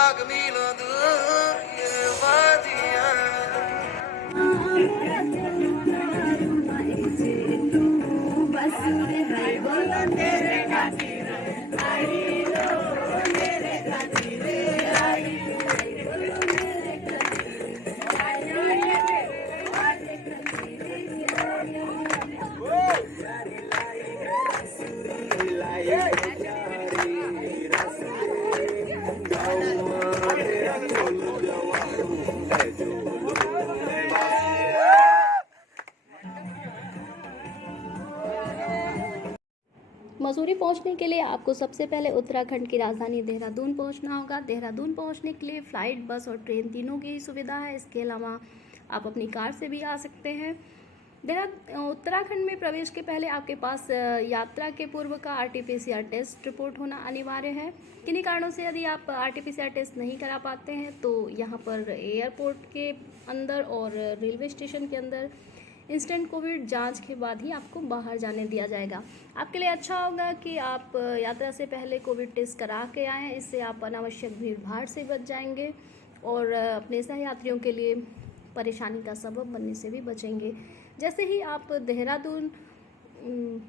भाग मिलो दूर ये वादियां। मसूरी पहुंचने के लिए आपको सबसे पहले उत्तराखंड की राजधानी देहरादून पहुंचना होगा। देहरादून पहुंचने के लिए फ़्लाइट, बस और ट्रेन तीनों की सुविधा है। इसके अलावा आप अपनी कार से भी आ सकते हैं। उत्तराखंड में प्रवेश के पहले आपके पास यात्रा के पूर्व का RT-PCR टेस्ट रिपोर्ट होना अनिवार्य है। किन्हीं कारणों से यदि आप RT-PCR टेस्ट नहीं करा पाते हैं तो यहाँ पर एयरपोर्ट के अंदर और रेलवे स्टेशन के अंदर इंस्टेंट कोविड जांच के बाद ही आपको बाहर जाने दिया जाएगा। आपके लिए अच्छा होगा कि आप यात्रा से पहले कोविड टेस्ट करा के आएँ। इससे आप अनावश्यक भीड़ भाड़ से बच जाएंगे और अपने सहयात्रियों के लिए परेशानी का सबब बनने से भी बचेंगे। जैसे ही आप देहरादून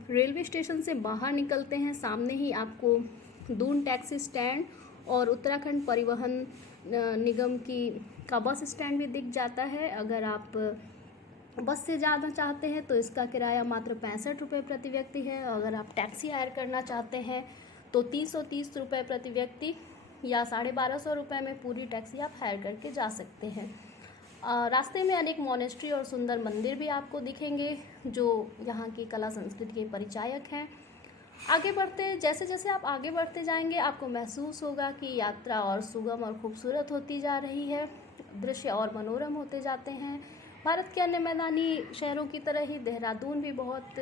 रेलवे स्टेशन से बाहर निकलते हैं, सामने ही आपको दून टैक्सी स्टैंड और उत्तराखंड परिवहन निगम का बस स्टैंड भी दिख जाता है। अगर आप बस से जाना चाहते हैं तो इसका किराया मात्र 65 रुपये प्रति व्यक्ति है। अगर आप टैक्सी हायर करना चाहते हैं तो 330 रुपये प्रति व्यक्ति या 1250 रुपये में पूरी टैक्सी आप हायर करके जा सकते हैं। रास्ते में अनेक मॉनेस्ट्री और सुंदर मंदिर भी आपको दिखेंगे जो यहाँ की कला संस्कृति के परिचायक हैं। जैसे जैसे आप आगे बढ़ते जाएंगे आपको महसूस होगा कि यात्रा और सुगम और खूबसूरत होती जा रही है। दृश्य और मनोरम होते जाते हैं। भारत के अन्य मैदानी शहरों की तरह ही देहरादून भी बहुत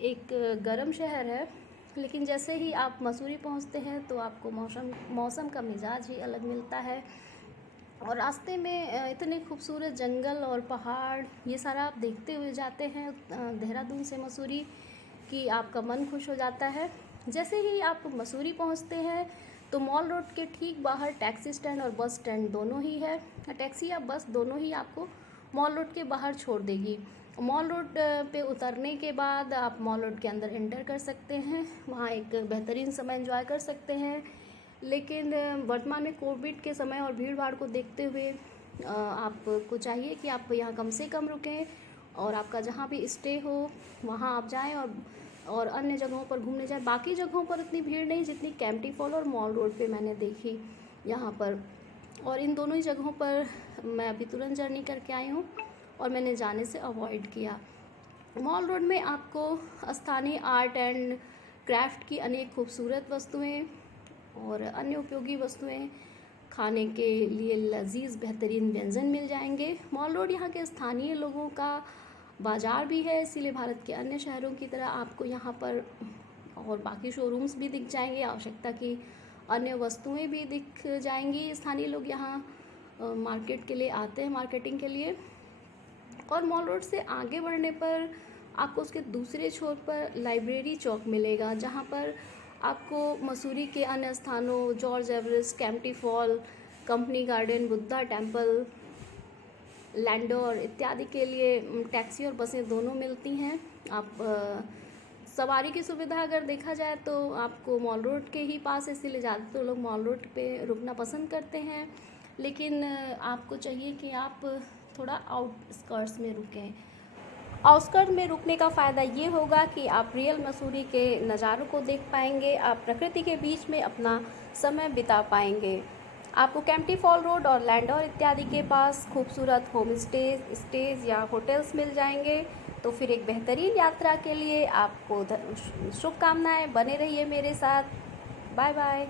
एक गर्म शहर है, लेकिन जैसे ही आप मसूरी पहुंचते हैं तो आपको मौसम का मिजाज ही अलग मिलता है। और रास्ते में इतने खूबसूरत जंगल और पहाड़ ये सारा आप देखते हुए जाते हैं देहरादून से मसूरी कि आपका मन खुश हो जाता है। जैसे ही आप मसूरी पहुंचते हैं तो मॉल रोड के ठीक बाहर टैक्सी स्टैंड और बस स्टैंड दोनों ही है। टैक्सी या बस दोनों ही आपको मॉल रोड के बाहर छोड़ देगी। मॉल रोड पे उतरने के बाद आप मॉल रोड के अंदर एंटर कर सकते हैं। वहाँ एक बेहतरीन समय एंजॉय कर सकते हैं, लेकिन वर्तमान में कोविड के समय और भीड़ भाड़ को देखते हुए आपको चाहिए कि आप यहाँ कम से कम रुकें और आपका जहाँ भी स्टे हो वहाँ आप जाएं और अन्य जगहों पर घूमने जाएं। बाकी जगहों पर इतनी भीड़ नहीं जितनी कैंपटी फॉल और मॉल रोड पे मैंने देखी यहाँ पर। और इन दोनों ही जगहों पर मैं अभी तुरंत जर्नी करके आई हूँ और मैंने जाने से अवॉइड किया। मॉल रोड में आपको स्थानीय आर्ट एंड क्राफ्ट की अनेक खूबसूरत वस्तुएं और अन्य उपयोगी वस्तुएं, खाने के लिए लजीज बेहतरीन व्यंजन मिल जाएंगे। मॉल रोड यहाँ के स्थानीय लोगों का बाज़ार भी है, इसीलिए भारत के अन्य शहरों की तरह आपको यहाँ पर और बाकी शोरूम्स भी दिख जाएंगे। आवश्यकता की अन्य वस्तुएं भी दिख जाएंगी। स्थानीय लोग यहाँ मार्केट के लिए आते हैं, मार्केटिंग के लिए। और मॉल रोड से आगे बढ़ने पर आपको उसके दूसरे छोर पर लाइब्रेरी चौक मिलेगा, जहाँ पर आपको मसूरी के अन्य स्थानों George Everest, Kempty fall, company garden, Buddha temple, Landour इत्यादि के लिए टैक्सी और बसें दोनों मिलती हैं। आप सवारी की सुविधा अगर देखा जाए तो आपको मॉल रोड के ही पास, इसीलिए ज़्यादातर लोग मॉल रोड पे रुकना पसंद करते हैं। लेकिन आपको चाहिए कि आप थोड़ा आउटस्कर्ट्स में रुकें। आउटस्कर्ट्स में रुकने का फ़ायदा ये होगा कि आप रियल मसूरी के नज़ारों को देख पाएंगे, आप प्रकृति के बीच में अपना समय बिता पाएंगे। आपको कैंपटी फॉल रोड और लैंडोर इत्यादि के पास खूबसूरत होम स्टेज या होटल्स मिल जाएंगे। तो फिर एक बेहतरीन यात्रा के लिए आपको शुभकामनाएं। बने रहिए मेरे साथ। Bye bye.